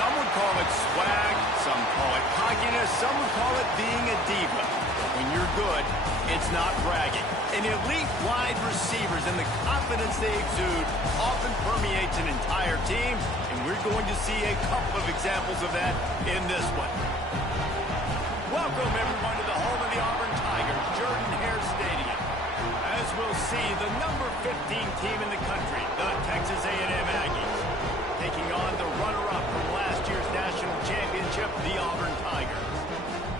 Some would call it swag, some call it cockiness, some would call it being a diva. But when you're good, it's not bragging. An elite wide receivers and the confidence they exude often permeates an entire team, and we're going to see a couple of examples of that in this one. Welcome, everyone, to the home of the Auburn Tigers, Jordan-Hare Stadium. As we'll see, the number 15 team in the country, the Texas A&M Aggies, taking on the runner-up from last year's national championship, the Auburn Tigers.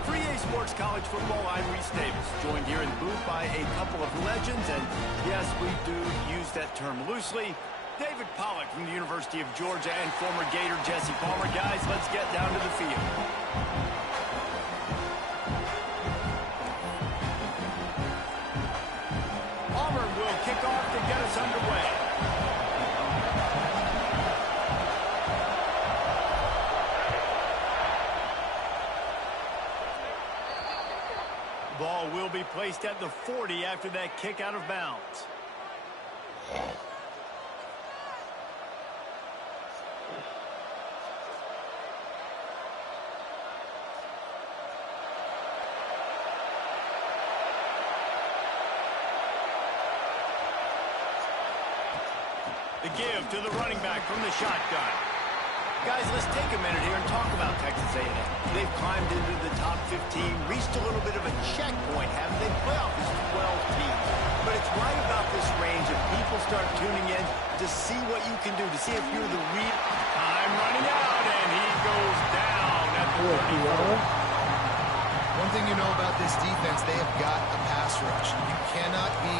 For EA Sports College Football, I'm Reese Davis, joined here in the booth by a couple of legends, and yes, we do use that term loosely. David Pollack from the University of Georgia and former Gator Jesse Palmer. Guys, let's get down to the field. Auburn will kick off to get us underway. Ball will be placed at the 40 after that kick out of bounds. The give to the running back from the shotgun. Guys, let's take a minute here and talk about Texas A&M. They've climbed into the top 15, reached a little bit of a checkpoint, haven't they? Playoff is 12 teams. But it's right about this range if people start tuning in to see what you can do, to see if you're the real. Time running out, and he goes down at the 34. One thing you know about this defense, they have got a pass rush. You cannot be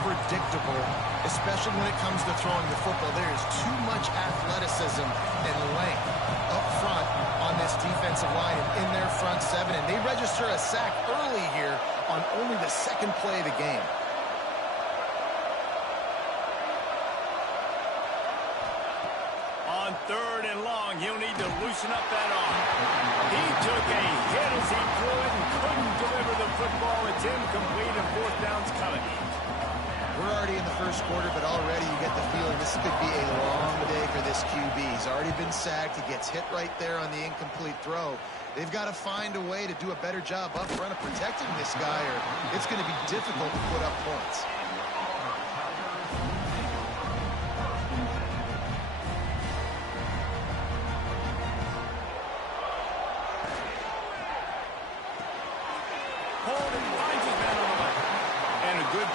predictable, especially when it comes to throwing the football. There is too much athleticism and length up front on this defensive line and in their front seven, and they register a sack early here on only the second play of the game. On third and long, he'll need to loosen up that arm. He took a hit as he threw it and couldn't deliver the football. It's incomplete and fourth down's coming. We're already in the first quarter, but already you get the feeling this could be a long day for this QB. He's already been sacked. He gets hit right there on the incomplete throw. They've got to find a way to do a better job up front of protecting this guy, or it's going to be difficult to put up points.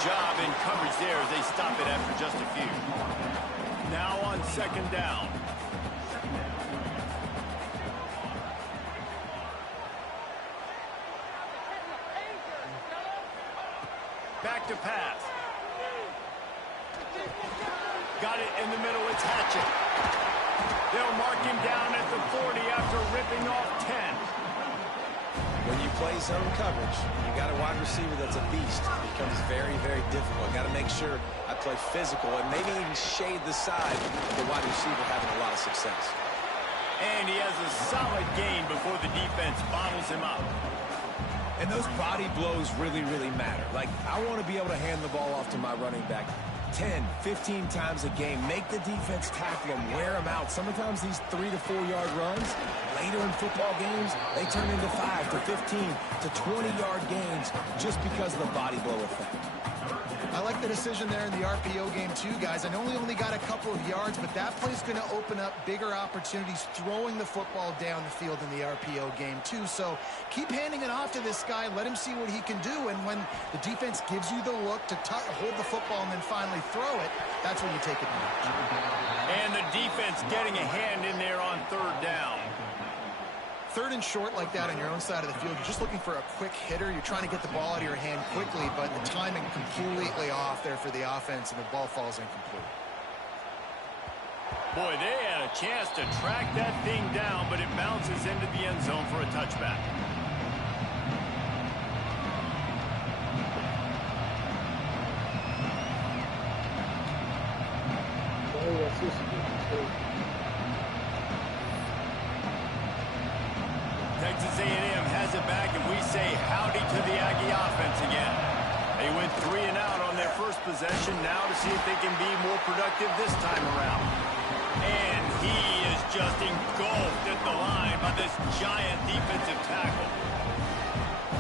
Job in coverage there as they stop it after just a few. Now on second down. Back to pass. Got it in the middle. It's Hatchett. They'll mark him down at the 40 after ripping off 10. When you play zone coverage, you got a wide receiver that's a beast. It becomes very, very difficult. Got to make sure I play physical and maybe even shade the side of the wide receiver having a lot of success. And he has a solid gain before the defense bottles him up. And those body blows really, really matter. Like, I want to be able to hand the ball off to my running back 10, 15 times a game. Make the defense tackle them, wear them out. Sometimes these 3 to 4 yard runs, later in football games, they turn into 5 to 15 to 20 yard gains just because of the body blow effect. I like the decision there in the RPO game too, guys. I know we only got a couple of yards, but that play's going to open up bigger opportunities throwing the football down the field in the RPO game too. So keep handing it off to this guy. Let him see what he can do. And when the defense gives you the look to hold the football and then finally throw it, that's when you take advantage. And the defense getting a hand in there on third down. Third and short like that on your own side of the field, you're just looking for a quick hitter. You're trying to get the ball out of your hand quickly, but the timing completely off there for the offense, and the ball falls incomplete. Boy, they had a chance to track that thing down, but it bounces into the end zone for a touchback. Texas A&M has it back, and we say howdy to the Aggie offense again. They went 3 and out on their first possession, now to see if they can be more productive this time around. And he is just engulfed at the line by this giant defensive tackle.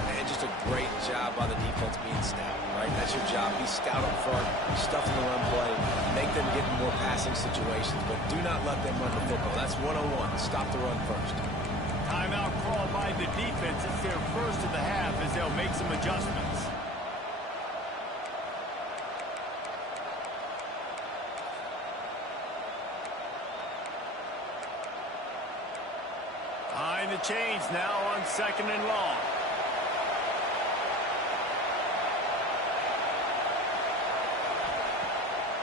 Man, just a great job by the defense being stout, right? That's your job. Be stout up front, stuff in the run play, make them get in more passing situations, but do not let them run the football. That's 101. Stop the run first. Timeout call by the defense. It's their first of the half as they'll make some adjustments. Behind the chains now on 2nd and long.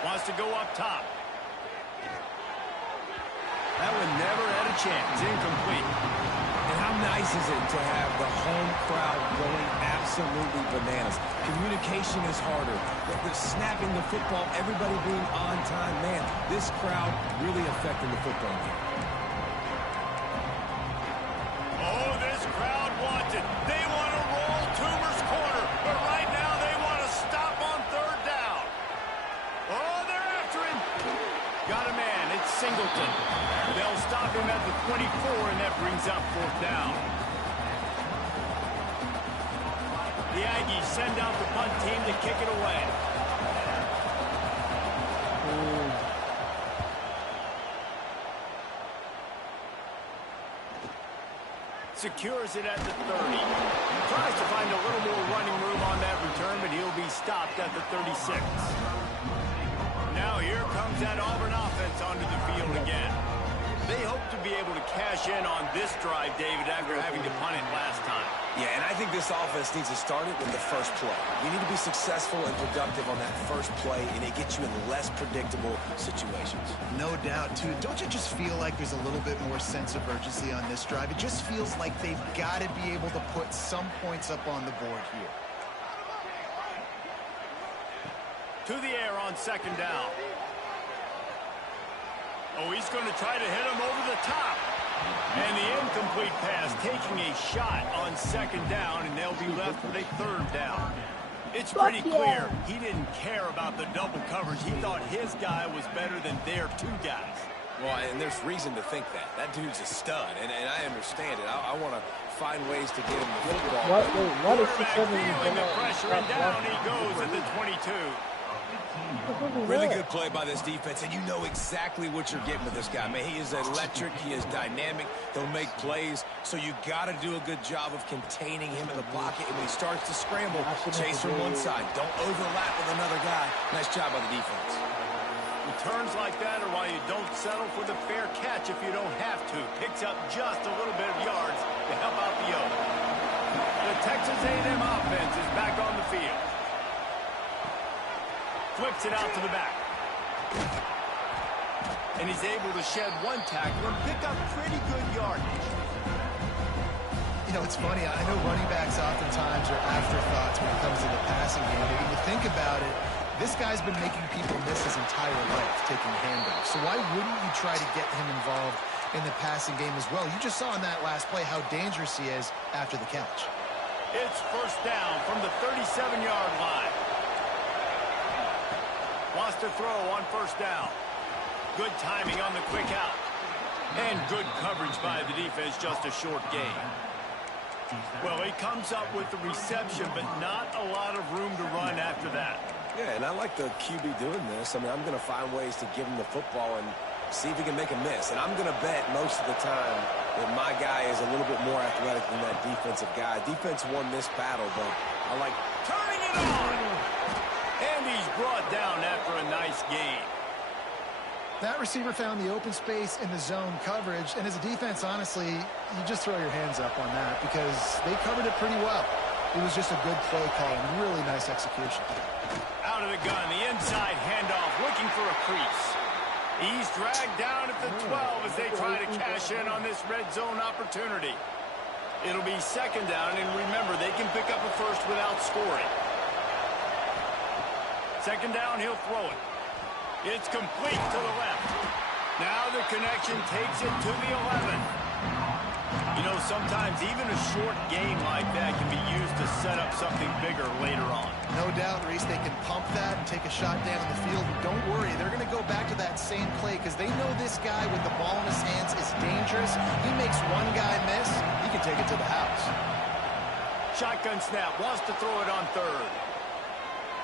Wants to go up top. That one never had a chance. Incomplete. And how nice is it to have the home crowd going absolutely bananas? Communication is harder. The snapping the football, everybody being on time. Man, this crowd really affecting the football game. Oh, this crowd wants it. They want to roll Toomer's corner, but right now they want to stop on 3rd down. Oh, they're after him. Got a man. It's Singleton. They'll stop him at the 24, and that brings up 4th down. The Aggies send out the punt team to kick it away. Secures it at the 30. Tries to find a little more running room on that return, but he'll be stopped at the 36. Now here comes that Auburn offense onto the field again. They hope to be able to cash in on this drive, David, after having to punt it last time. Yeah, and I think this offense needs to start it with the first play. You need to be successful and productive on that first play, and it gets you in less predictable situations. No doubt, too. Don't you just feel like there's a little bit more sense of urgency on this drive? It just feels like they've got to be able to put some points up on the board here. To the air on 2nd down. Oh, he's going to try to hit him over the top. And the incomplete pass taking a shot on 2nd down, and they'll be left with a 3rd down. It's pretty clear he didn't care about the double coverage. He thought his guy was better than their 2 guys. Well, and there's reason to think that. That dude's a stud, and I understand it. I want to find ways to get him the football. What is Feeling the pressure, and down he goes at the 22. Really good play by this defense, and you know exactly what you're getting with this guy. Man, he is electric. He is dynamic. He'll make plays, so you got to do a good job of containing him in the pocket. And when he starts to scramble, chase from one side. Don't overlap with another guy. Nice job by the defense. Returns like that are why you don't settle for the fair catch if you don't have to. Picks up just a little bit of yards to help out the yoke. The Texas A&M offense is back on the field. Flips it out to the back. And he's able to shed one tackle and pick up pretty good yardage. You know, it's funny. I know running backs oftentimes are afterthoughts when it comes to the passing game. But when you think about it, this guy's been making people miss his entire life taking handoffs. So why wouldn't you try to get him involved in the passing game as well? You just saw in that last play how dangerous he is after the catch. It's 1st down from the 37-yard line. Wants to throw on 1st down. Good timing on the quick out. And good coverage by the defense, just a short gain. Well, he comes up with the reception, but not a lot of room to run after that. Yeah, and I like the QB doing this. I mean, I'm going to find ways to give him the football and see if he can make a miss. And I'm going to bet most of the time that my guy is a little bit more athletic than that defensive guy. Defense won this battle, but I like turning it on. And he's brought down after a nice gain. That receiver found the open space in the zone coverage, and as a defense, honestly, you just throw your hands up on that because they covered it pretty well. It was just a good play call and really nice execution. Out of the gun, the inside handoff, looking for a crease. He's dragged down at the 12 as they try to cash in on this red zone opportunity. It'll be 2nd down, and remember, they can pick up a first without scoring. 2nd down, he'll throw it. It's complete to the left. Now the connection takes it to the 11. You know, sometimes even a short game like that can be used to set up something bigger later on. No doubt, Reese, they can pump that and take a shot down the field. And don't worry, they're going to go back to that same play because they know this guy with the ball in his hands is dangerous. He makes one guy miss, he can take it to the house. Shotgun snap, wants to throw it on third.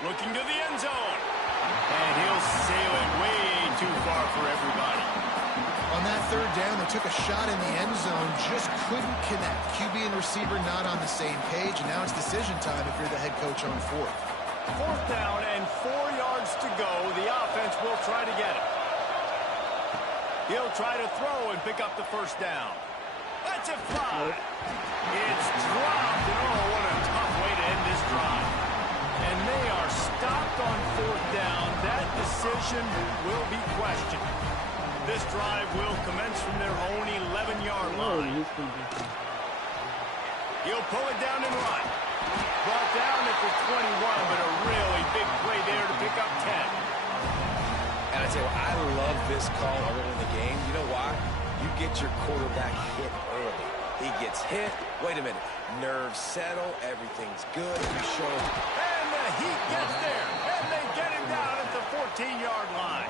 Looking to the end zone. And he'll sail it way too far for everybody. On that third down, they took a shot in the end zone, just couldn't connect. QB and receiver not on the same page, and now it's decision time if you're the head coach on fourth. Fourth down and 4 yards to go. The offense will try to get it. He'll try to throw and pick up the first down. Let's it fly. It's dropped, and oh, what a tough way to end this drive. And they are stopped on fourth down. That decision will be questioned. This drive will commence from their own 11-yard line. He'll pull it down and run. Brought down at the 21, but a really big play there to pick up 10. And I tell you what, I love this call early in the game. You know why? You get your quarterback hit early. He gets hit. Wait a minute. Nerves settle. Everything's good. You show him. And the heat gets there. And they get him down at the 14-yard line.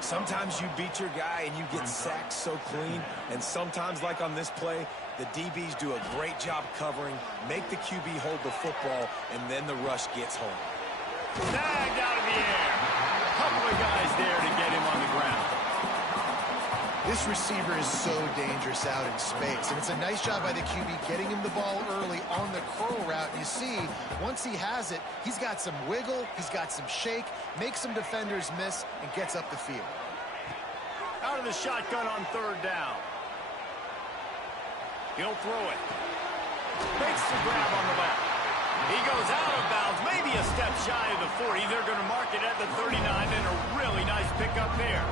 Sometimes you beat your guy and you get sacked so clean. And sometimes, like on this play, the DBs do a great job covering, make the QB hold the football, and then the rush gets home. Snagged out of the air. A couple of guys there to get him on the ground. This receiver is so dangerous out in space, and it's a nice job by the QB getting him the ball early on the curl route. You see, once he has it, he's got some wiggle, he's got some shake, makes some defenders miss, and gets up the field. Out of the shotgun on third down. He'll throw it. Makes the grab on the back. He goes out of bounds, maybe a step shy of the 40. They're going to mark it at the 39, and a really nice pickup there.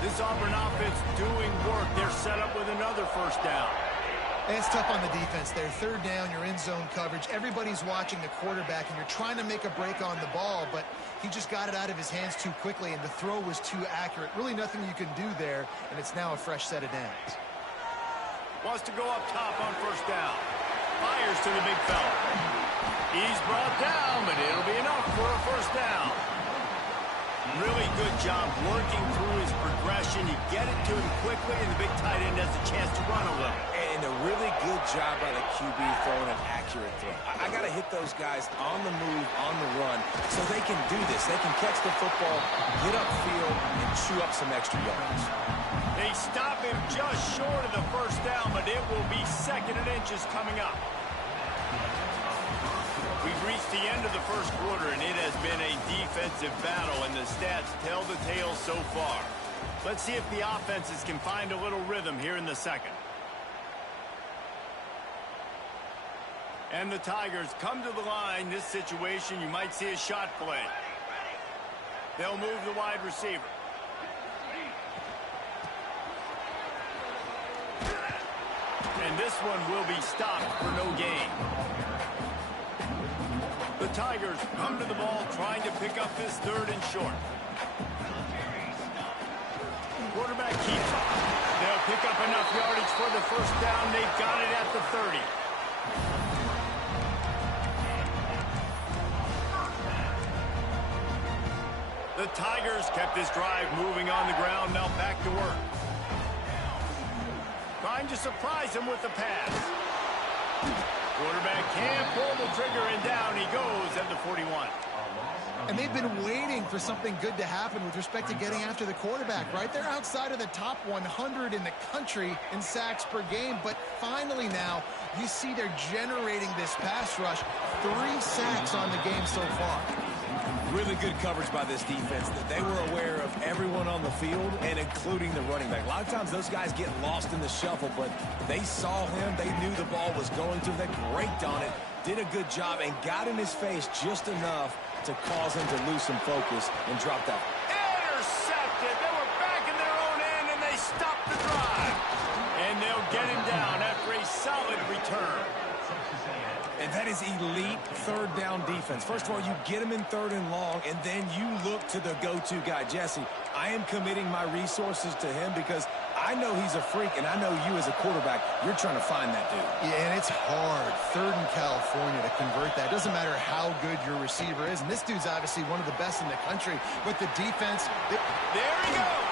This Auburn offense doing work. They're set up with another first down. It's tough on the defense there. Third down, you're in zone coverage. Everybody's watching the quarterback, and you're trying to make a break on the ball, but he just got it out of his hands too quickly, and the throw was too accurate. Really nothing you can do there, and it's now a fresh set of downs. Wants to go up top on first down. Fires to the big fella. He's brought down, but it'll be enough for a first down. Really good job working through his progression. You get it to him quickly, and the big tight end has a chance to run a little. And a really good job by the QB throwing an accurate throw. I got to hit those guys on the move, on the run, so they can do this. They can catch the football, get upfield, and chew up some extra yards. They stop him just short of the first down, but it will be second and inches coming up. We've reached the end of the first quarter, and it has been a defensive battle, and the stats tell the tale so far. Let's see if the offenses can find a little rhythm here in the second. And the Tigers come to the line. This situation, you might see a shot play. They'll move the wide receiver. And this one will be stopped for no gain. The Tigers come to the ball trying to pick up this third and short. Quarterback keeps up. They'll pick up enough yardage for the first down. They've got it at the 30. The Tigers kept this drive moving on the ground. Now back to work. Trying to surprise him with the pass. Quarterback can't pull the trigger, and down he goes at the 41. And they've been waiting for something good to happen with respect to getting after the quarterback, right? They're outside of the top 100 in the country in sacks per game, but finally now you see they're generating this pass rush. 3 sacks on the game so far. Really good coverage by this defense. That they were aware of everyone on the field, and including the running back. A lot of times those guys get lost in the shuffle, but they saw him. They knew the ball was going to them. They braked on it, did a good job, and got in his face just enough to cause him to lose some focus and drop that. Intercepted. They were back in their own end, and they stopped the drive. And they'll get him down after a solid return. And that is elite third down defense. First of all, you get him in third and long, and then you look to the go-to guy, Jesse. I am committing my resources to him because I know he's a freak, and I know you as a quarterback, you're trying to find that dude. Yeah, and it's hard, 3rd in California, to convert that. It doesn't matter how good your receiver is, and this dude's obviously one of the best in the country, but the defense... There he goes!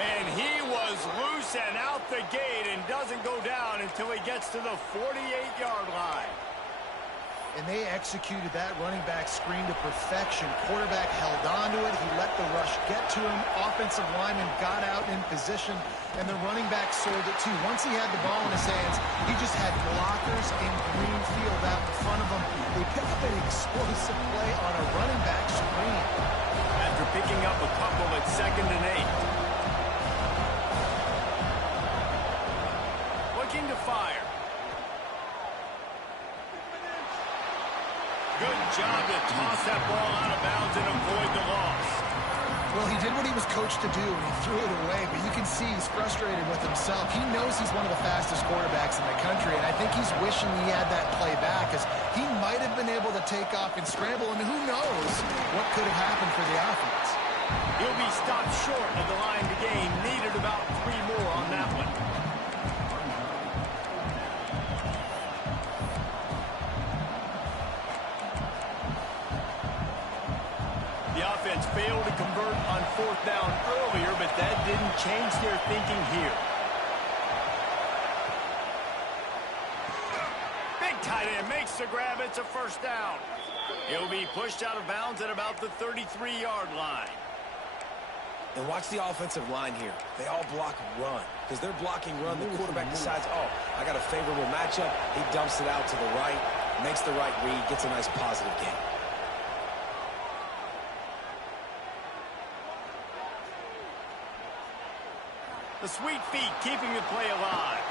And he was loose and out the gate and doesn't go down until he gets to the 48-yard line. And they executed that running back screen to perfection. Quarterback held on to it. He let the rush get to him. Offensive lineman got out in position, and the running back sold it too. Once he had the ball in his hands, he just had blockers in green field out in front of him. They pick up an explosive play on a running back screen. After picking up a couple at 2nd and 8. Looking to fire. Good job to toss that ball out of bounds and avoid the loss. Well, he did what he was coached to do, and he threw it away, but you can see he's frustrated with himself. He knows he's one of the fastest quarterbacks in the country, and I think he's wishing he had that play back, because he might have been able to take off and scramble, and who knows what could have happened for the offense. He'll be stopped short of the line to gain. Needed about 3 more on that one. The offense failed to convert on 4th down earlier, but that didn't change their thinking here. Big tight end makes the grab. It's a 1st down. He'll be pushed out of bounds at about the 33-yard line. And watch the offensive line here. They all block run. Because they're blocking run, the quarterback decides, oh, I got a favorable matchup. He dumps it out to the right, makes the right read, gets a nice positive gain. The sweet feet keeping the play alive.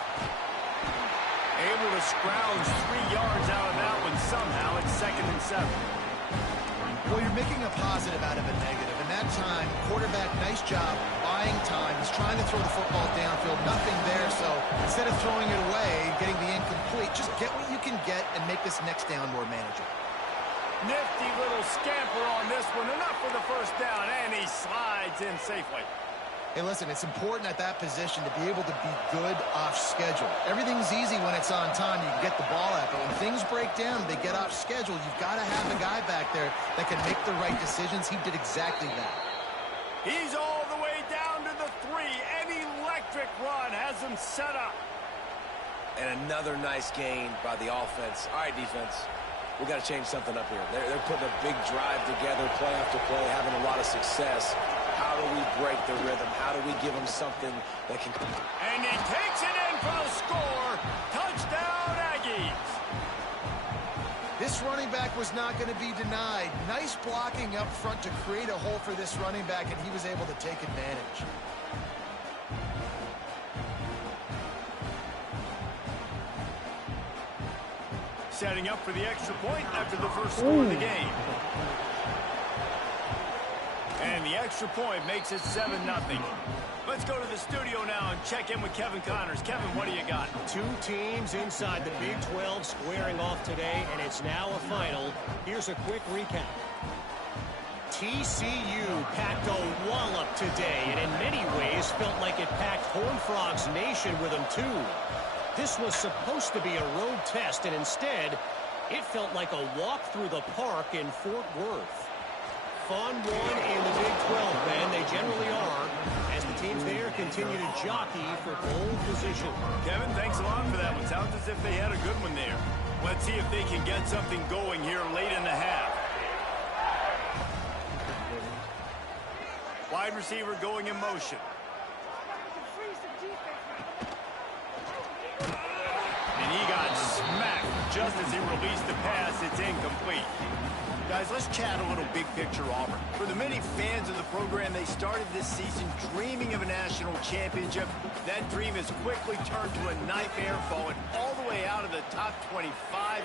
Able to scrounge 3 yards out of that one somehow at 2nd and 7. Well, you're making a positive out of a negative. And that time, quarterback, nice job, buying time. He's trying to throw the football downfield. Nothing there, so instead of throwing it away, getting the incomplete, just get what you can get and make this next down more manageable. Nifty little scamper on this one. Enough for the 1st down, and he slides in safely. Hey, listen, it's important at that position to be able to be good off schedule. Everything's easy when it's on time. You can get the ball out, but when things break down, they get off schedule. You've got to have a guy back there that can make the right decisions. He did exactly that. He's all the way down to the 3. An electric run has him set up. And another nice gain by the offense. All right, defense, we got to change something up here. They're putting a big drive together, play after play, having a lot of success. How do we break the rhythm? How do we give them something that can... And he takes it in for the score. Touchdown, Aggies. This running back was not going to be denied. Nice blocking up front to create a hole for this running back, and he was able to take advantage. Setting up for the extra point after the first score of the game. And the extra point makes it 7-0. Let's go to the studio now and check in with Kevin Connors. Kevin, what do you got? 2 teams inside the Big 12 squaring off today, and it's now a final. Here's a quick recap. TCU packed a wallop today, and in many ways felt like it packed Horned Frogs Nation with them too. This was supposed to be a road test, and instead, it felt like a walk through the park in Fort Worth. Fun one in the Big 12, man. They generally are, as the teams there continue to jockey for pole position. Kevin, thanks a lot for that one. Sounds as if they had a good one there. Let's see if they can get something going here late in the half. Wide receiver going in motion. And he got smacked just as he released the pass. It's incomplete. Guys, let's chat a little big picture Auburn. For the many fans of the program, they started this season dreaming of a national championship. That dream has quickly turned to a nightmare, falling all the way out of the top 25.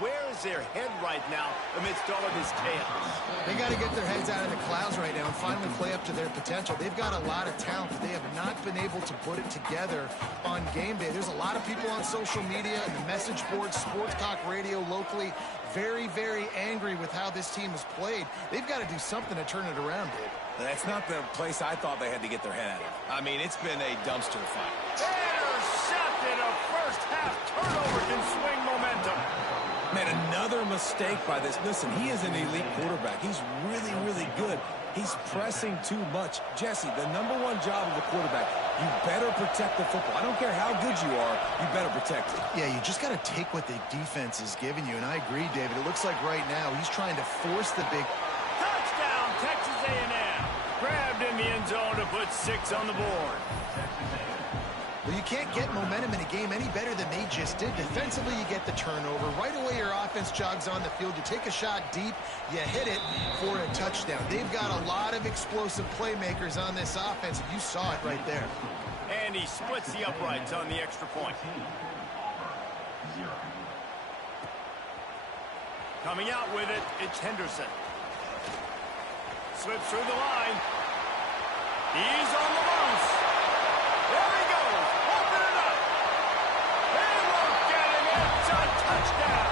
Where is their head right now amidst all of this chaos? They got to get their heads out of the clouds right now and finally play up to their potential. They've got a lot of talent, but they have not been able to put it together on game day. There's a lot of people on social media and the message boards, sports talk radio locally, very, very angry with how this team has played. They've got to do something to turn it around, Dave. That's not the place I thought they had to get their head out of. I mean, it's been a dumpster fire. Intercepted. A first-half turnover can swing momentum. Man, another mistake by this. Listen, he is an elite quarterback. He's really, really good. He's pressing too much. Jesse, the #1 job of a quarterback, you better protect the football. I don't care how good you are, you better protect it. Yeah, you just got to take what the defense is giving you, and I agree, David. It looks like right now he's trying to force the big... Touchdown, Texas A&M. Grabbed in the end zone to put 6 on the board. Well, you can't get momentum in a game any better than they just did. Defensively, you get the turnover. Right away, your offense jogs on the field. You take a shot deep, you hit it for a touchdown. They've got a lot of explosive playmakers on this offense. You saw it right there. And he splits the uprights on the extra point. Coming out with it, it's Henderson. Slips through the line. He's on the loose. There he goes. Open it up. They won't get him. It's a touchdown.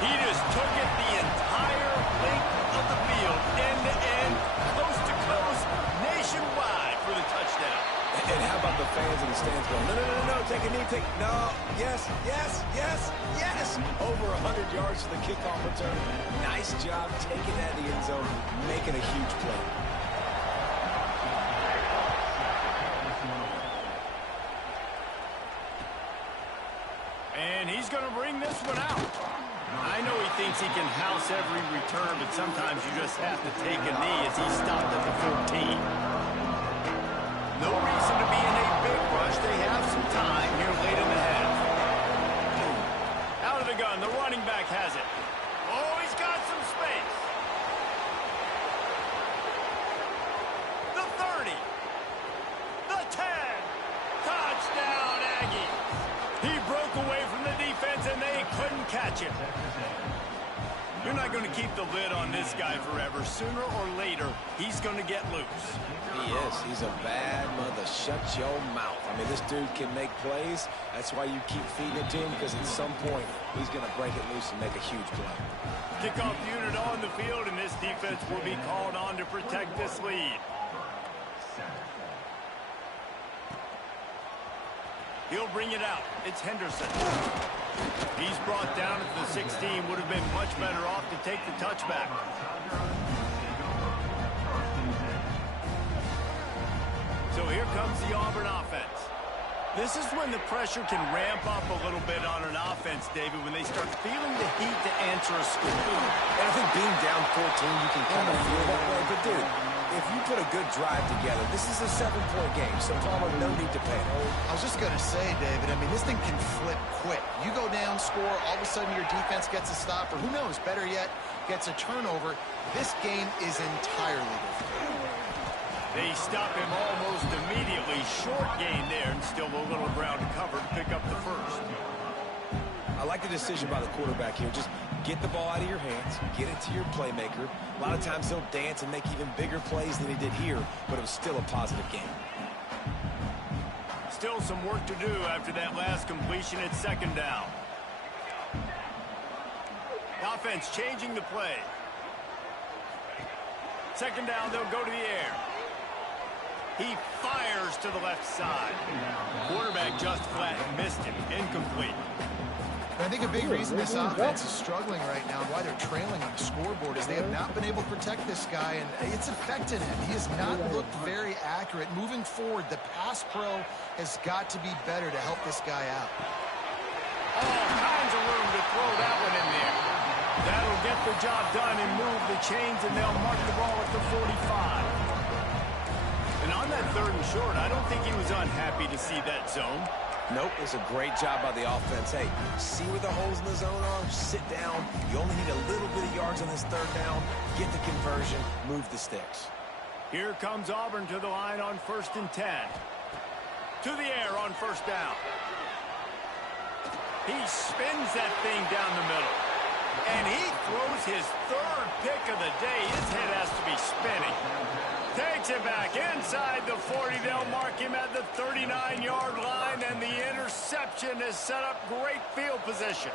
He just took it the entire length of the field, end to end, coast to coast, nationwide for the touchdown. And how about the fans in the stands going, no, take a knee, no, yes. Over 100 yards to the kickoff return. Nice job taking that in the end zone, making a huge play. And he's going to bring this one out. I know he thinks he can house every return, but sometimes you just have to take a knee as he stopped at the 14. No reason to be in a big rush. They have some time here late in the half. Out of the gun, the running back has it. Oh, he's got some space. The 30. The 10. Touchdown, Aggies. He broke away from the defense, and they couldn't catch him. You're not going to keep the lid on this guy forever. Sooner or later, he's going to get loose. He is. He's a bad mother. Shut your mouth. I mean, this dude can make plays. That's why you keep feeding it to him, because at some point, he's going to break it loose and make a huge play. Kickoff unit on the field, and this defense will be called on to protect this lead. He'll bring it out. It's Henderson. He's brought down at the 16. Would have been much better off to take the touchback. So here comes the Auburn offense. This is when the pressure can ramp up a little bit on an offense, David, when they start feeling the heat to answer a score. And I think being down 14, you can kind of feel that way. But, dude, if you put a good drive together, this is a 7-point game, so Palmer, no need to panic. I was just going to say, David, I mean, this thing can flip quick. You go down, score, all of a sudden your defense gets a stop, or who knows, better yet, gets a turnover. This game is entirely different. They stop him almost immediately. Short gain there, and still a little ground to cover to pick up the first. I like the decision by the quarterback here. Just get the ball out of your hands, get it to your playmaker. A lot of times he'll dance and make even bigger plays than he did here, but it was still a positive game. Still some work to do after that last completion at second down. The offense changing the play. Second down, they'll go to the air. He fires to the left side. Quarterback just flat missed him. Incomplete. I think a big reason this offense is struggling right now and why they're trailing on the scoreboard is they have not been able to protect this guy, and it's affected him. He has not looked very accurate. Moving forward, the pass pro has got to be better to help this guy out. All kinds of room to throw that one in there. That'll get the job done and move the chains, and they'll mark the ball at the 45. And on that 3rd and short, I don't think he was unhappy to see that zone. Nope, it was a great job by the offense. Hey, see where the holes in the zone are? Sit down. You only need a little bit of yards on this 3rd down. Get the conversion. Move the sticks. Here comes Auburn to the line on 1st and 10. To the air on 1st down. He spins that thing down the middle. And he throws his 3rd pick of the day. His head has to be spinning. Takes it back inside the 40. They'll mark him at the 39-yard line, and the interception has set up great field position.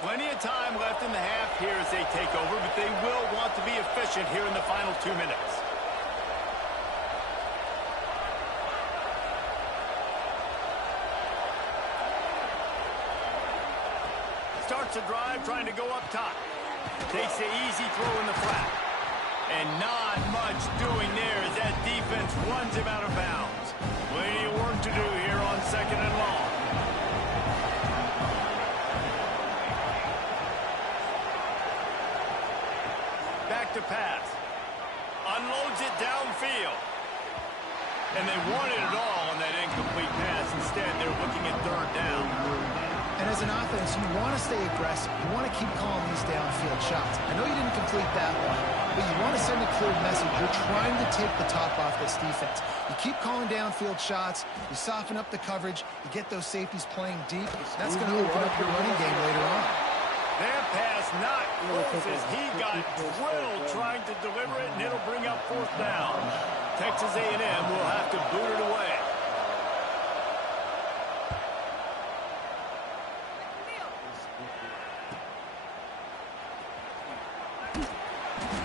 Plenty of time left in the half here as they take over, but they will want to be efficient here in the final 2 minutes. Starts a drive trying to go up top. Takes the easy throw in the flat. And not much doing there as that defense runs him out of bounds. Plenty of work to do here on 2nd and long. Back to pass. Unloads it downfield. And they wanted it all on that incomplete pass. Instead, they're looking at 3rd down. And as an offense, you want to stay aggressive. You want to keep calling these downfield shots. I know you didn't complete that one, but you want to send a clear message. You're trying to take the top off this defense. You keep calling downfield shots. You soften up the coverage. You get those safeties playing deep. That's going to open up your running game later on. That pass not close as he got drilled trying to deliver it, and it'll bring up 4th down. Texas A&M will have to boot it away.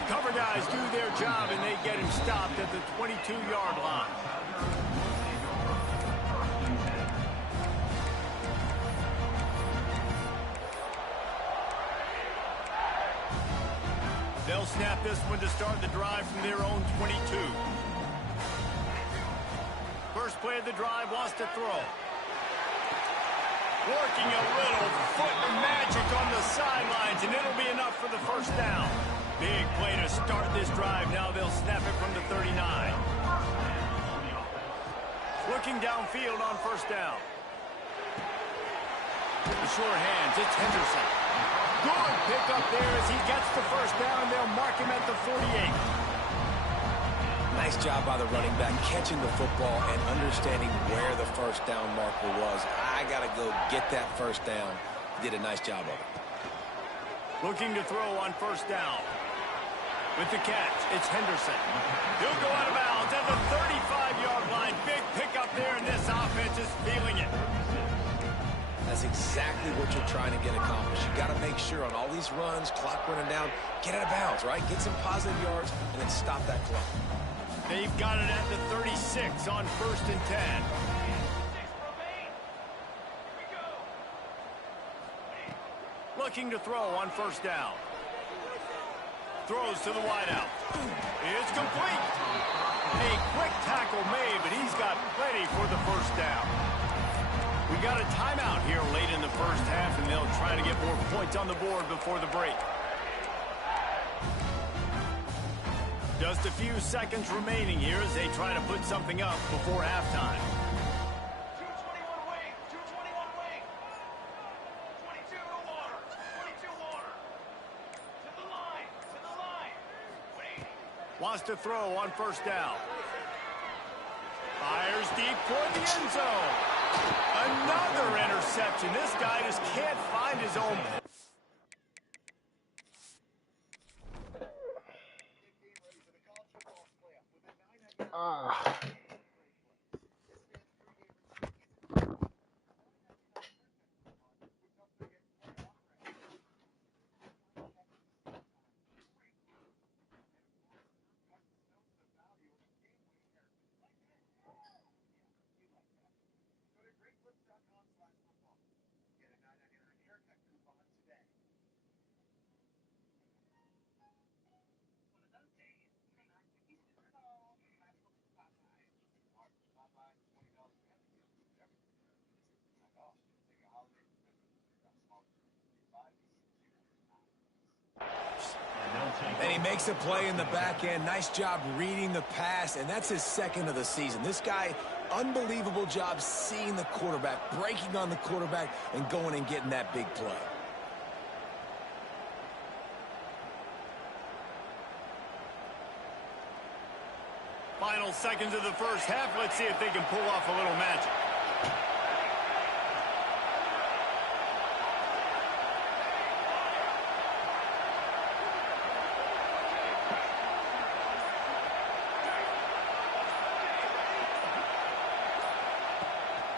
Cover guys do their job, and they get him stopped at the 22-yard line. They'll snap this one to start the drive from their own 22. First play of the drive, wants to throw. Working a little foot magic on the sidelines, and it'll be enough for the 1st down. Big play to start this drive. Now they'll snap it from the 39. Looking downfield on 1st down. The sure hands, it's Henderson. Good pick up there as he gets the 1st down, and they'll mark him at the 48. Nice job by the running back, catching the football and understanding where the 1st down marker was. I got to go get that 1st down. He did a nice job of it. Looking to throw on 1st down. With the catch, it's Henderson. He'll go out of bounds at the 35-yard line. Big pickup there, and this offense is feeling it. That's exactly what you're trying to get accomplished. You got to make sure on all these runs, clock running down, get out of bounds, right? Get some positive yards, and then stop that clock. They've got it at the 36 on 1st and 10. Looking to throw on 1st down. Throws to the wideout. It's complete. A quick tackle made, but he's got plenty for the 1st down. We got a timeout here late in the 1st half, and they'll try to get more points on the board before the break. Just a few seconds remaining here as they try to put something up before halftime. 221 wing, 221 wing. 22 to water, 22 water. To the line, wing. Wants to throw on 1st down. Fires deep toward the end zone. Another interception. This guy just can't find his own. And he makes a play in the back end. Nice job reading the pass, and that's his 2nd of the season. This guy, unbelievable job seeing the quarterback, breaking on the quarterback, and going and getting that big play. Final seconds of the 1st half. Let's see if they can pull off a little magic.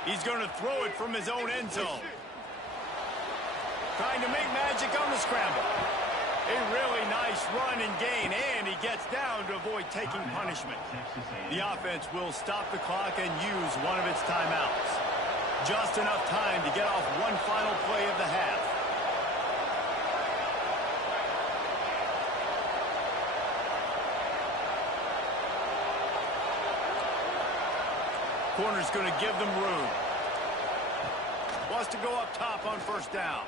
He's going to throw it from his own end zone. trying to make magic on the scramble. A really nice run and gain, and he gets down to avoid taking punishment. The offense will stop the clock and use one of its timeouts. Just enough time to get off one final play of the half. Corner's going to give them room. Wants to go up top on first down.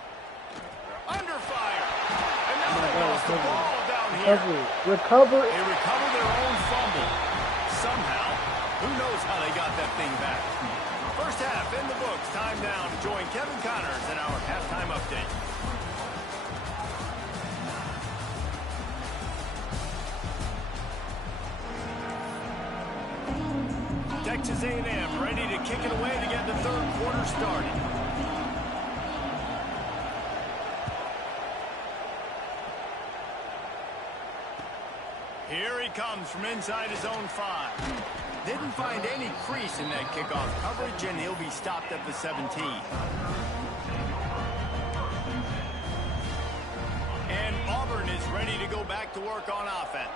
Under fire. And now they lost the ball down here. Recover. They recover their own fumble. Somehow, who knows how they got that thing back. First half in the books. Time now to join Kevin Connors in our halftime update. Texas A&M ready to kick it away to get the third quarter started. Here he comes from inside his own 5. Didn't find any crease in that kickoff coverage, and he'll be stopped at the 17. And Auburn is ready to go back to work on offense.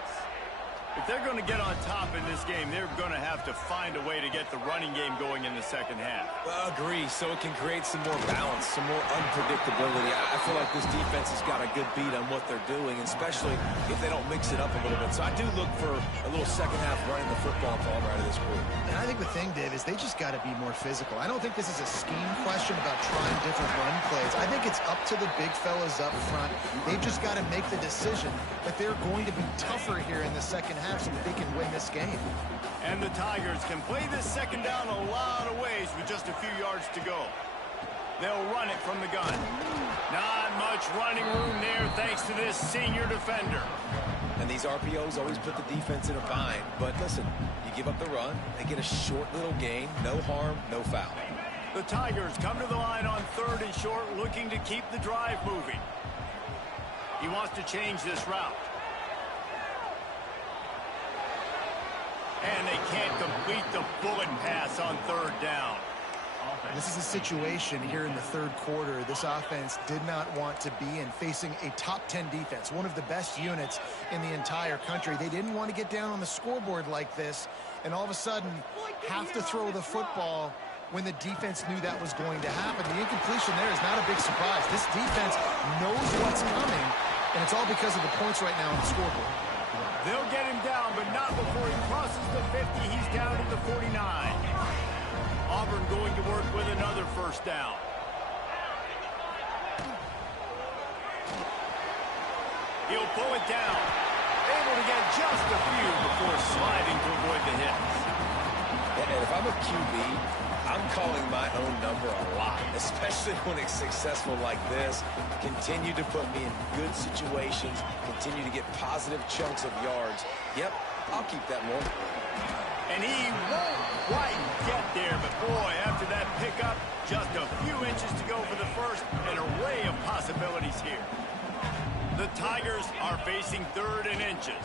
If they're going to get on top in this game, they're going to have to find a way to get the running game going in the second half. Well, agree, so it can create some more balance, some more unpredictability. I feel like this defense has got a good beat on what they're doing, especially if they don't mix it up a little bit. So I do look for a little second half running the football to Auburn out of this group. And I think the thing, Dave, is they just got to be more physical. I don't think this is a scheme question about trying different run plays. I think it's up to the big fellas up front. They've just got to make the decision that they're going to be tougher here in the second half so that they can win this game. And the Tigers can play this second down a lot of ways with just a few yards to go. They'll run it from the gun. Not much running room there thanks to this senior defender. And these RPOs always put the defense in a bind. But listen, you give up the run, they get a short little gain, no harm, no foul. The Tigers come to the line on 3rd and short, looking to keep the drive moving. He wants to change this route. And they can't complete the bullet pass on 3rd down. This is a situation here in the third quarter this offense did not want to be in, facing a top 10 defense, one of the best units in the entire country. They didn't want to get down on the scoreboard like this and all of a sudden have to throw the football when the defense knew that was going to happen. The incompletion there is not a big surprise. This defense knows what's coming, and it's all because of the points right now on the scoreboard. They'll get him down, but not before he crosses the 50. He's down to the 49. Auburn going to work with another first down. He'll pull it down. Able to get just a few before sliding to avoid the hits. And if I'm a QB, I'm calling my own number a lot, especially when it's successful like this. Continue to put me in good situations, continue to get positive chunks of yards. Yep, I'll keep that more. And he won't quite get there, but boy, after that pickup, just a few inches to go for the first. An array of possibilities here. The Tigers are facing 3rd and inches.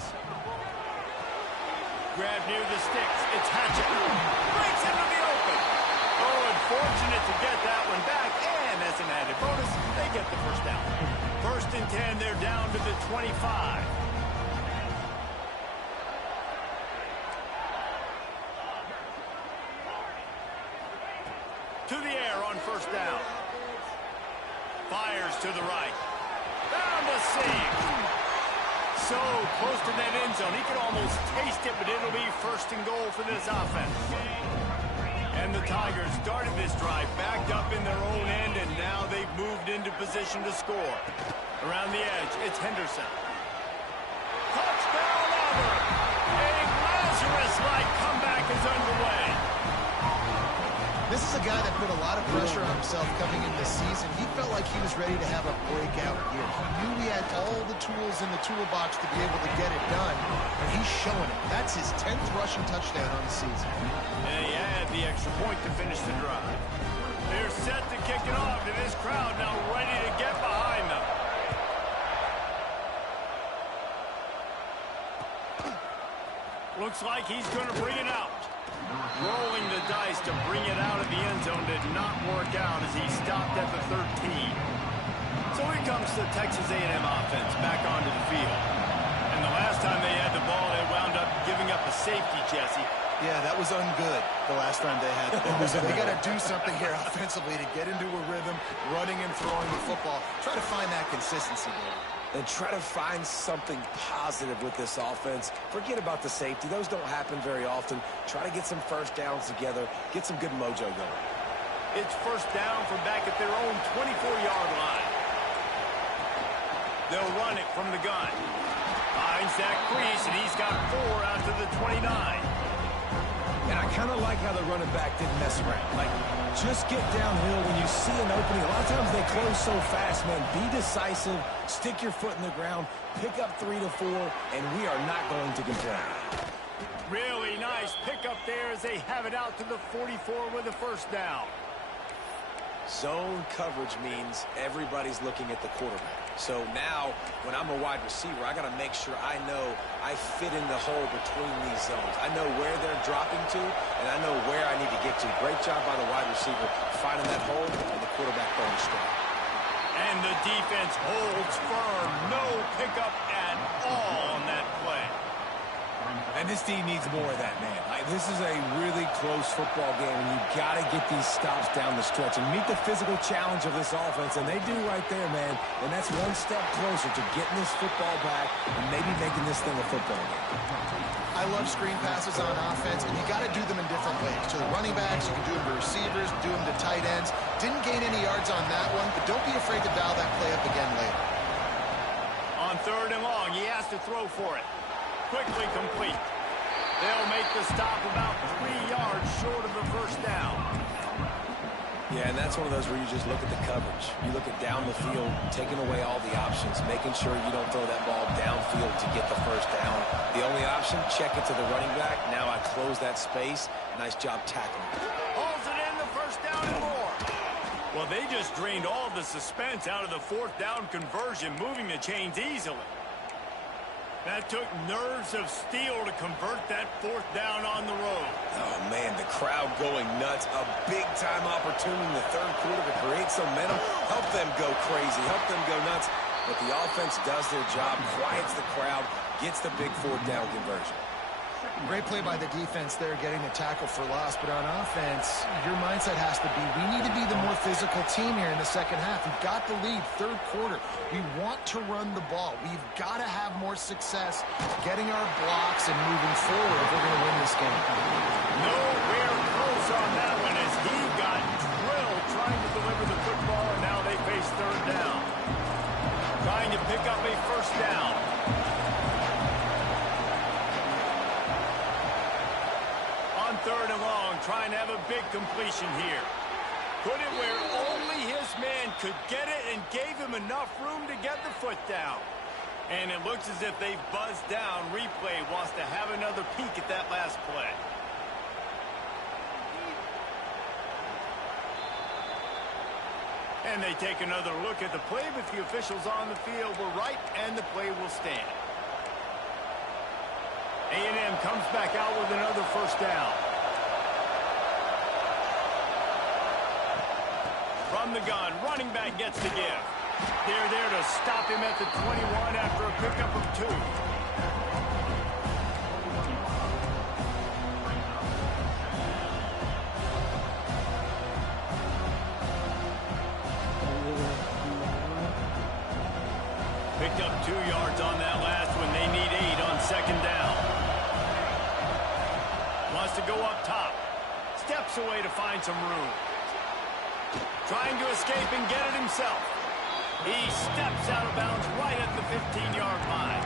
Grab near the sticks. It's Hatchett. Breaks into the open. Oh, unfortunate to get that one back. And as an added bonus, they get the first down. 1st and 10, they're down to the 25. To the air on first down. Fires to the right. Found a seam. So close to that end zone. He could almost taste it, but it'll be 1st and goal for this offense. And the Tigers started this drive backed up in their own end, and now they've moved into position to score. Around the edge, it's Henderson. Touchdown, Auburn! A Lazarus-like comeback is underway. This is a guy that put a lot of pressure on himself coming into the season. He felt like he was ready to have a breakout year. He knew he had all the tools in the toolbox to be able to get it done, and he's showing it. That's his 10th rushing touchdown on the season. And he had the extra point to finish the drive. They're set to kick it off, and this crowd now ready to get behind them. Looks like he's going to bring it out. Rolling the dice to bring it out of the end zone did not work out as he stopped at the 13. So comes the Texas A&M offense back onto the field. And the last time they had the ball, they wound up giving up a safety, Jesse. Yeah, that was ungood the last time they had the ball. So they got to do something here offensively to get into a rhythm, running and throwing the football. Try to find that consistency there. And try to find something positive with this offense. Forget about the safety. Those don't happen very often. Try to get some first downs together. Get some good mojo going. It's first down from back at their own 24-yard line. They'll run it from the gun. Finds that crease, and he's got 4 out to the 29. And I kind of like how the running back didn't mess around. Like, just get downhill when you see an opening. A lot of times they close so fast, man. Be decisive, stick your foot in the ground, pick up 3 to 4, and we are not going to complain. Really nice pickup there as they have it out to the 44 with a first down. Zone coverage means everybody's looking at the quarterback. So now, when I'm a wide receiver, I got to make sure I know I fit in the hole between these zones. I know where they're dropping to, and I know where I need to get to. Great job by the wide receiver finding that hole, and the quarterback throwing straight. And the defense holds firm. No pickup at all on that play. And this team needs more of that, man. This is a really close football game, and you've got to get these stops down the stretch and meet the physical challenge of this offense, and they do right there, man. And that's one step closer to getting this football back and maybe making this thing a football game. I love screen passes on offense, and you got to do them in different ways. To the running backs, you can do them to receivers, do them to tight ends. Didn't gain any yards on that one, but don't be afraid to dial that play up again later. On 3rd and long, he has to throw for it. Quickly complete. They'll make the stop about 3 yards short of the first down. Yeah, and that's one of those where you just look at the coverage. You look at down the field, taking away all the options, making sure you don't throw that ball downfield to get the first down. The only option, check it to the running back. Now I close that space. Nice job tackling. Hauls it in, the first down and more. Well, they just drained all the suspense out of the 4th down conversion, moving the chains easily. That took nerves of steel to convert that 4th down on the road. Oh, man, the crowd going nuts. A big-time opportunity in the 3rd quarter to create some momentum. Help them go crazy. Help them go nuts. But the offense does their job, quiets the crowd, gets the big 4th down conversion. Great play by the defense there, getting the tackle for loss. But on offense, your mindset has to be, we need to be the more physical team here in the second half. We've got the lead, 3rd quarter. We want to run the ball. We've got to have more success getting our blocks and moving forward if we're going to win this game. Nowhere close on that one as he got drilled trying to deliver the football, and now they face 3rd down. Trying to pick up a first down. On 3rd and long, trying to have a big completion here. Put it where only his man could get it and gave him enough room to get the foot down. And it looks as if they've buzzed down. Replay wants to have another peek at that last play. And they take another look at the play, but the officials on the field were right, and the play will stand. A&M comes back out with another first down. From the gun, running back gets the give. They're there to stop him at the 21 after a pickup of 2. Picked up 2 yards on that last one. They need 8 on 2nd down. Wants to go up top. Steps away to find some room. Trying to escape and get it himself. He steps out of bounds right at the 15-yard line.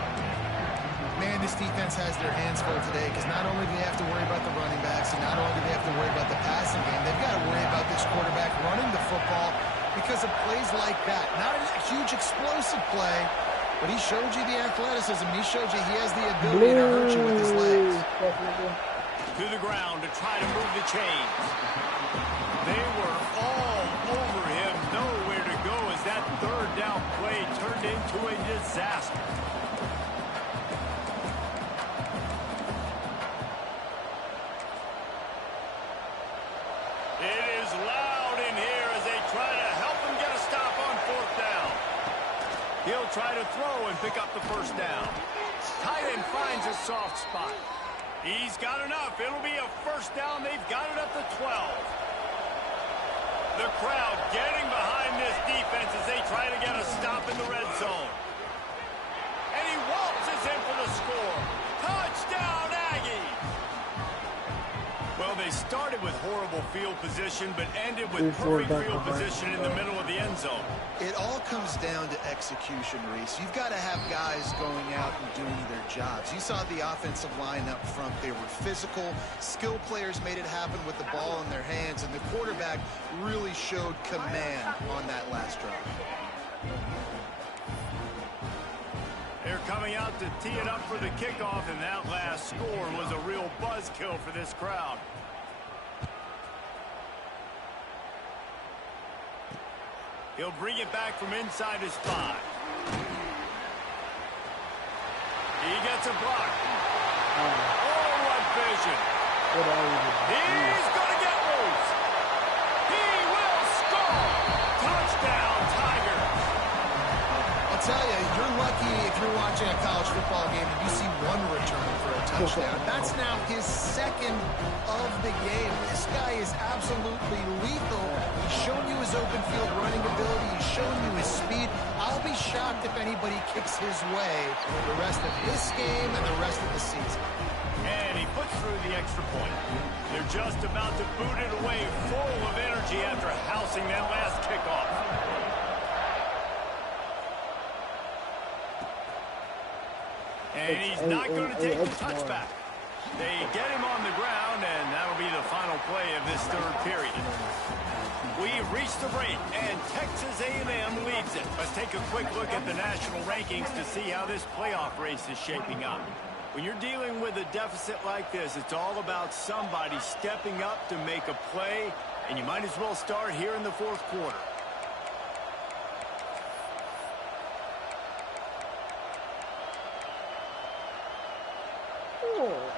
Man, this defense has their hands full today because not only do they have to worry about the running backs and not only do they have to worry about the passing game, they've got to worry about this quarterback running the football because of plays like that. Not a huge explosive play, but he showed you the athleticism. He showed you he has the ability to hurt you with his legs. To the ground to try to move the chains. They were all over him. Nowhere to go as that 3rd down play turned into a disaster. It is loud in here as they try to help him get a stop on 4th down. try to throw and pick up the first down. Tight end finds a soft spot. He's got enough. It'll be a first down. They've got it up to 12. The crowd getting behind this defense as they try to get a stop in the red zone. And he waltzes in for the score. Touchdown, Aggies! Well, they started with horrible field position, but ended with perfect field position in the middle of the end zone. It all comes down to execution, Reese. You've got to have guys going out and doing their jobs. You saw the offensive line up front. They were physical. Skill players made it happen with the ball in their hands, and the quarterback really showed command on that last drive. They're coming out to tee it up for the kickoff, and that last score was a real buzzkill for this crowd. He'll bring it back from inside his 5. He gets a block. Oh, what vision. He's going to get loose. He will score. Touchdown, Tigers. I'll tell you, you're lucky if you're watching a college football game and you see one return for a touchdown. That's now his second of the game. This guy is absolutely lethal. He's shown you his open field running ability. He's shown you his speed. I'll be shocked if anybody kicks his way the rest of this game and the rest of the season. And he puts through the extra point. They're just about to boot it away, full of energy after housing that last kickoff. And he's not going to take the touchback. They get him on the ground, and that'll be the final play of this third period. We've reached the break, and Texas A&M leads it. Let's take a quick look at the national rankings to see how this playoff race is shaping up. When you're dealing with a deficit like this, it's all about somebody stepping up to make a play, and you might as well start here in the fourth quarter.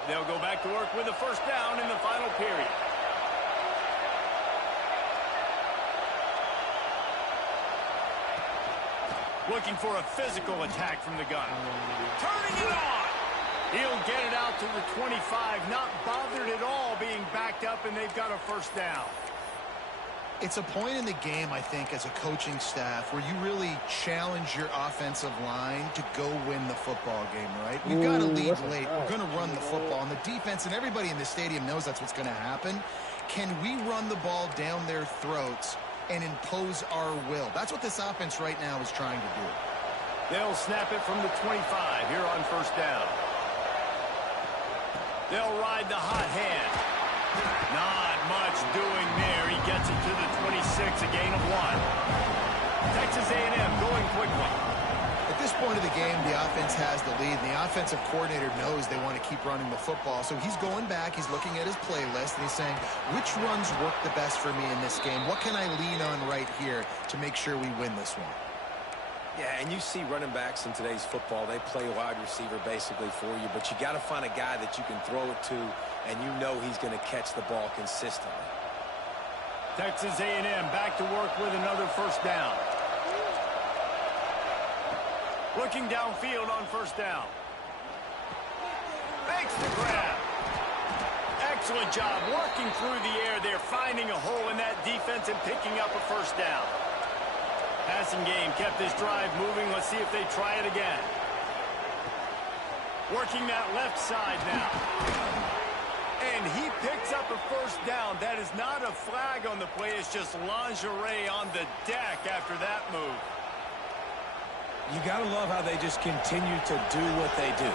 They'll go back to work with a first down in the final period. Looking for a physical attack from the gun. Turning it on. He'll get it out to the 25, not bothered at all being backed up, and they've got a first down. It's a point in the game, I think, as a coaching staff where you really challenge your offensive line to go win the football game, right? We've got to lead late. We're going to run the football. And the defense and everybody in the stadium knows that's what's going to happen. Can we run the ball down their throats and impose our will? That's what this offense right now is trying to do. They'll snap it from the 25 here on first down. They'll ride the hot hand. Not much doing there. He gets it to the 26, a gain of 1. Texas A&M going quickly. At this point of the game, the offense has the lead, and the offensive coordinator knows they want to keep running the football. So he's going back, he's looking at his playlist, and he's saying, which runs work the best for me in this game? What can I lean on right here to make sure we win this one? Yeah, and you see running backs in today's football, they play wide receiver basically for you, but you got to find a guy that you can throw it to, and you know he's going to catch the ball consistently. Texas A&M back to work with another first down. Looking downfield on first down. Makes the grab. Excellent job working through the air. They're finding a hole in that defense and picking up a first down. Passing game kept this drive moving. Let's see if they try it again. Working that left side now. And he picks up a first down. That is not a flag on the play. It's just lingerie on the deck after that move. You got to love how they just continue to do what they do.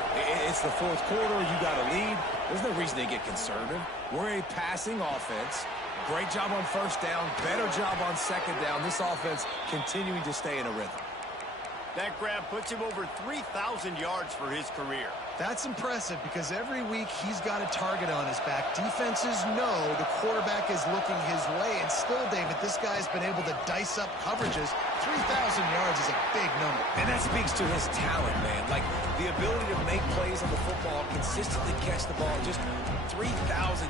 It's the fourth quarter. You got to lead. There's no reason they get conservative. We're a passing offense. Great job on first down. Better job on second down. This offense continuing to stay in a rhythm. That grab puts him over 3,000 yards for his career. That's impressive because every week he's got a target on his back. Defenses know the quarterback is looking his way, and still, David, this guy's been able to dice up coverages. 3,000 yards is a big number. And that speaks to his talent, man. Like, the ability to make plays on the football, consistently catch the ball. Just 3,000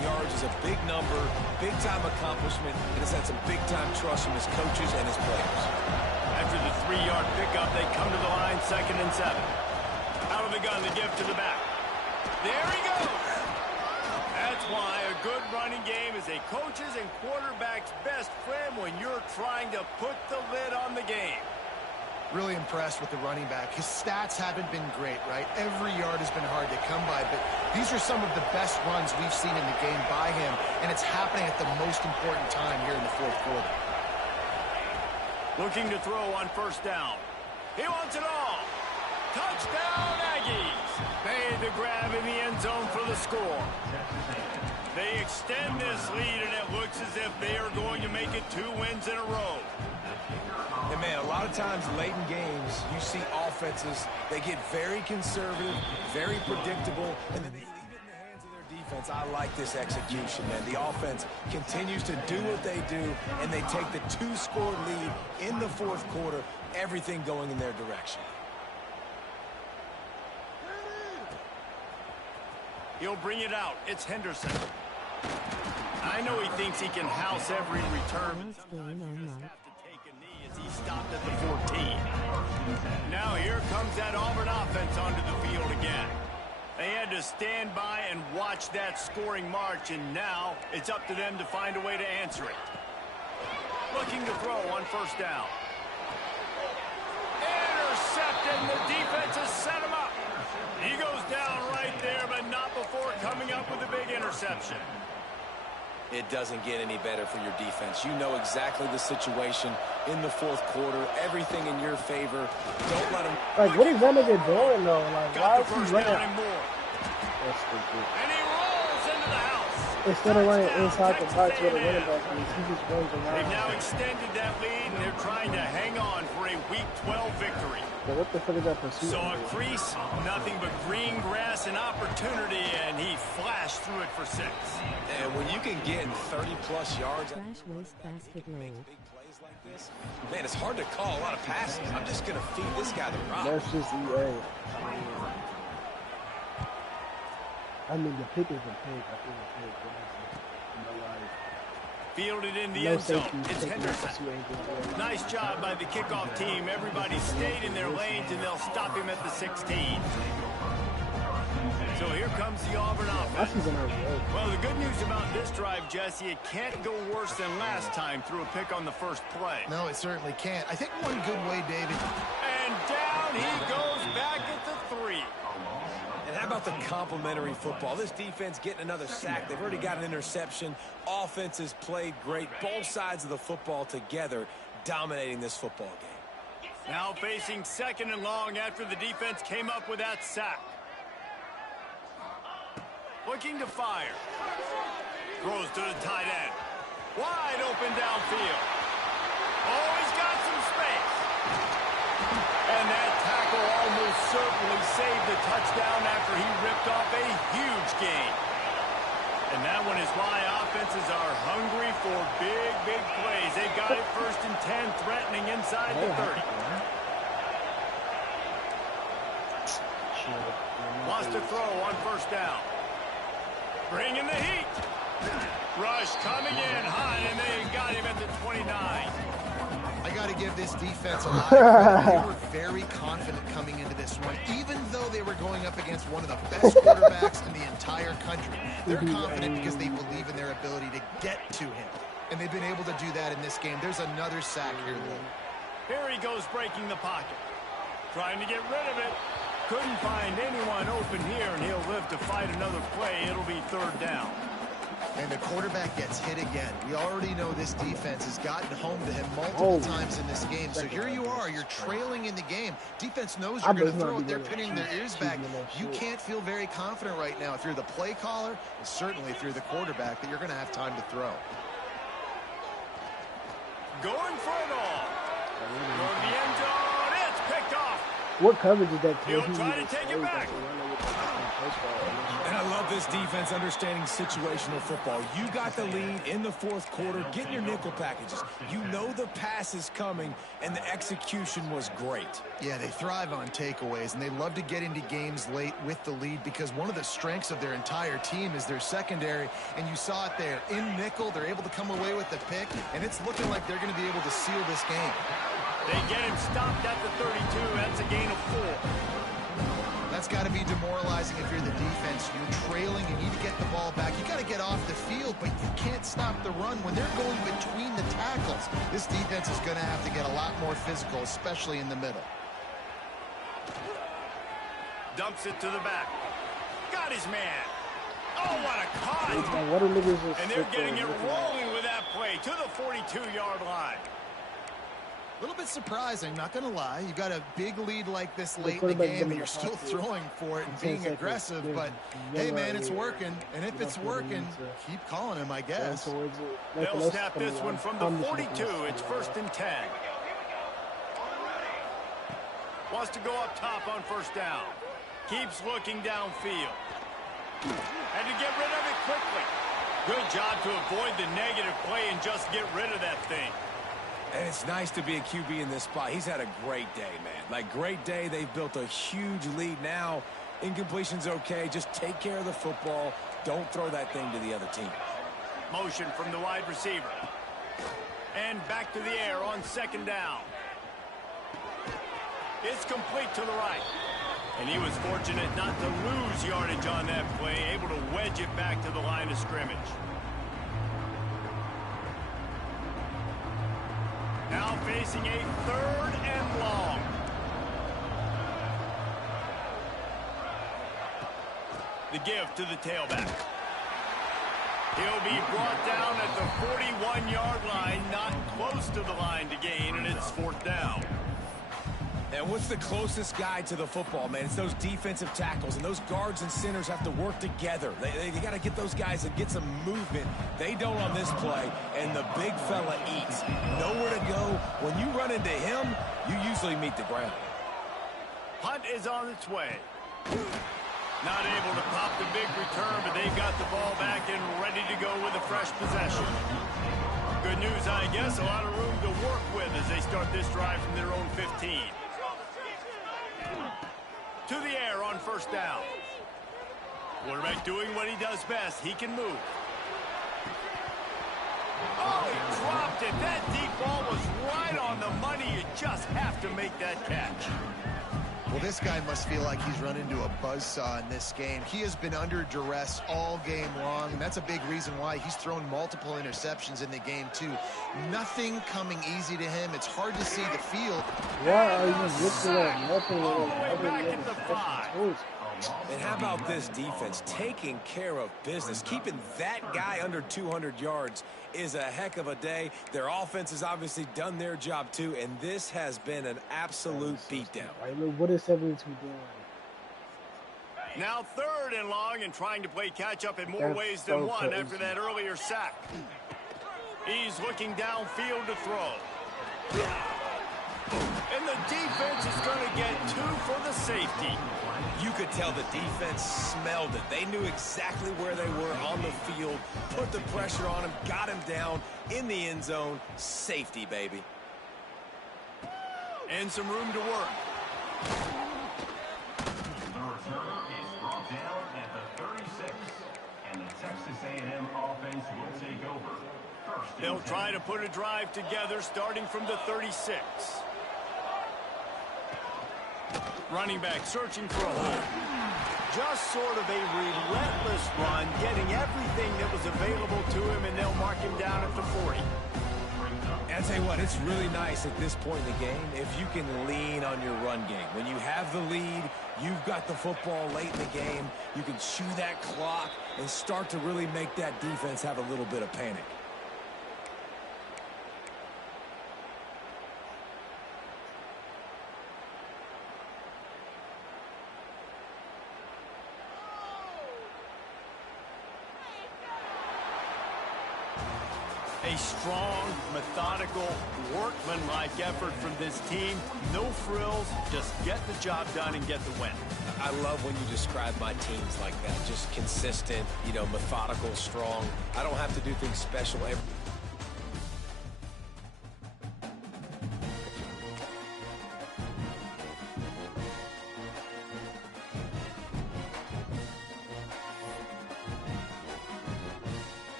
yards is a big number, big-time accomplishment, and has had some big-time trust from his coaches and his players. After the 3-yard pickup, they come to the line, 2nd and 7. Out of the gun, they give to the back. There he goes. That's why a good running game is a coach's and quarterback's best friend when you're trying to put the lid on the game. Really impressed with the running back. His stats haven't been great, right? Every yard has been hard to come by, but these are some of the best runs we've seen in the game by him, and it's happening at the most important time here in the 4th quarter. Looking to throw on 1st down. He wants it all. Touchdown, Aggies. Made the grab in the end zone for the score. They extend this lead, and it looks as if they are going to make it 2 wins in a row. And, man, a lot of times late in games, you see offenses, they get very conservative, very predictable, and then they leave it in the hands of their defense. I like this execution, man. The offense continues to do what they do, and they take the 2-score lead in the 4th quarter, everything going in their direction. He'll bring it out. It's Henderson. I know he thinks he can house every return, but sometimes you just have to take a knee as he stopped at the 14. Now here comes that Auburn offense onto the field again. They had to stand by and watch that scoring march, and now it's up to them to find a way to answer it. Looking to throw on 1st down. Intercepted, and the defense has set him up. He goes down right there, but not before coming up with a big interception. It doesn't get any better for your defense. You know exactly the situation in the 4th quarter. Everything in your favor. Don't let him... Like, what is that nigga doing, though? Like, why Got the is he first down running? and more. That's stupid. And he rolls into the house. Instead of running Touchdown, inside the box where the Texas running A&M. back is, he just runs around. They've now extended that lead, and they're trying to hang on for a Week 12 victory. But what the fuck is that pursuit? So a crease, nothing but green grass and opportunity, and he flashed through it for 6. And when you can get 30-plus yards... Trash waste basket Make load. big plays like this, man, it's hard to call a lot of passes. I'm just going to feed this guy the rock. That's just EA. I mean, the pick is a pick. I think the pick. No life. Fielded in the No end zone. safety. It's Take Henderson. this, you ain't gonna do it. Nice job by the kickoff team. Everybody stayed in their lanes, and they'll stop him at the 16. So here comes the Auburn offense. That's even our road. Well, the good news about this drive, Jesse, it can't go worse than last time through a pick on the first play. No, it certainly can't. I think one good way, David. And down he goes back at the 3. And how about the complimentary football? This defense getting another sack. They've already got an interception. Offense has played great. Both sides of the football together dominating this football game. Now facing 2nd and long after the defense came up with that sack. Looking to fire. Throws to the tight end. Wide open downfield. Oh, he's got some space. And that tackle almost certainly saved the touchdown after he ripped off a huge gain. And that one is why offenses are hungry for big, big plays. They got it 1st and 10, threatening inside the 30. Wants to throw on 1st down. Bringing the heat. Rush coming in hot, and they got him at the 29. I got to give this defense a lot of credit. They were very confident coming into this one, even though they were going up against one of the best quarterbacks in the entire country. They're confident because they believe in their ability to get to him, and they've been able to do that in this game. There's another sack here, though. Here he goes breaking the pocket. Trying to get rid of it. Couldn't find anyone open here, and he'll live to fight another play. It'll be 3rd down. And the quarterback gets hit again. We already know this defense has gotten home to him multiple times in this game. So here you are. You're trailing in the game. Defense knows you're going to throw it. They're pinning their ears back. You can't feel very confident right now if you're the play caller, and certainly if you're the quarterback, that you're going to have time to throw. Going for it all. Going the end zone. It's picked off. What coverage is that? He'll try to take it back. And I love this defense understanding situational football. You got the lead in the fourth quarter, getting your nickel packages. You know the pass is coming, and the execution was great. Yeah, they thrive on takeaways, and they love to get into games late with the lead because one of the strengths of their entire team is their secondary, and you saw it there. In nickel, they're able to come away with the pick, and it's looking like they're going to be able to seal this game. They get him stopped at the 32. That's a gain of 4. That's got to be demoralizing if you're the defense. You're trailing, you need to get the ball back. You got to get off the field, but you can't stop the run when they're going between the tackles. This defense is going to have to get a lot more physical, especially in the middle. Dumps it to the back. Got his man. Oh, what a cut! And they're getting it rolling with that play to the 42-yard line. A little bit surprising, not going to lie. You got a big lead like this late in the game, and you're still throwing for it and being aggressive. But, hey, man, it's working. And if it's working, keep calling him, I guess. They'll snap this one from the 42. It's 1st and 10. Wants to go up top on 1st down. Keeps looking downfield. And to get rid of it quickly. Good job to avoid the negative play and just get rid of that thing. And it's nice to be a QB in this spot. He's had a great day, man. Like, great day. They've built a huge lead now. Incompletion's okay. Just take care of the football. Don't throw that thing to the other team. Motion from the wide receiver. And back to the air on 2nd down. It's complete to the right. And he was fortunate not to lose yardage on that play, able to wedge it back to the line of scrimmage. Now facing a 3rd and long. The give to the tailback. He'll be brought down at the 41-yard line, not close to the line to gain, and it's 4th down. And what's the closest guy to the football, man? It's those defensive tackles, and those guards and centers have to work together. They got to get those guys and get some movement. They don't on this play, and the big fella eats. Nowhere to go. When you run into him, you usually meet the ground. Punt is on its way. Not able to pop the big return, but they've got the ball back and ready to go with a fresh possession. Good news, I guess. A lot of room to work with as they start this drive from their own 15. To the air on 1st down. Quarterback doing what he does best. He can move. Oh, he dropped it. That deep ball was right on the money. You just have to make that catch. Well, this guy must feel like he's run into a buzzsaw in this game. He has been under duress all game long, and that's a big reason why he's thrown multiple interceptions in the game, too. Nothing coming easy to him. It's hard to see the field. Why are you looking at nothing? All the way back at the 5. And how about this defense taking care of business? Keeping that guy under 200 yards is a heck of a day. Their offense has obviously done their job too, and this has been an absolute beatdown. What is 72 doing? Now 3rd and long and trying to play catch up in more ways than one after that earlier sack. He's looking downfield to throw. And the defense is going to get 2 for the safety. You could tell the defense smelled it. They knew exactly where they were on the field, put the pressure on him, got him down in the end zone. Safety, baby. And some room to work. The returner is brought down at the 36, and the Texas A&M offense will take over. They'll try to put a drive together starting from the 36. Running back searching for a hole. Just sort of a relentless run, getting everything that was available to him, and they'll mark him down at the 40. And I'll tell you what, it's really nice at this point in the game if you can lean on your run game. When you have the lead, you've got the football late in the game, you can chew that clock and start to really make that defense have a little bit of panic. A strong, methodical, workmanlike effort from this team. No frills, just get the job done and get the win. I love when you describe my teams like that. Just consistent, methodical, strong. I don't have to do things special every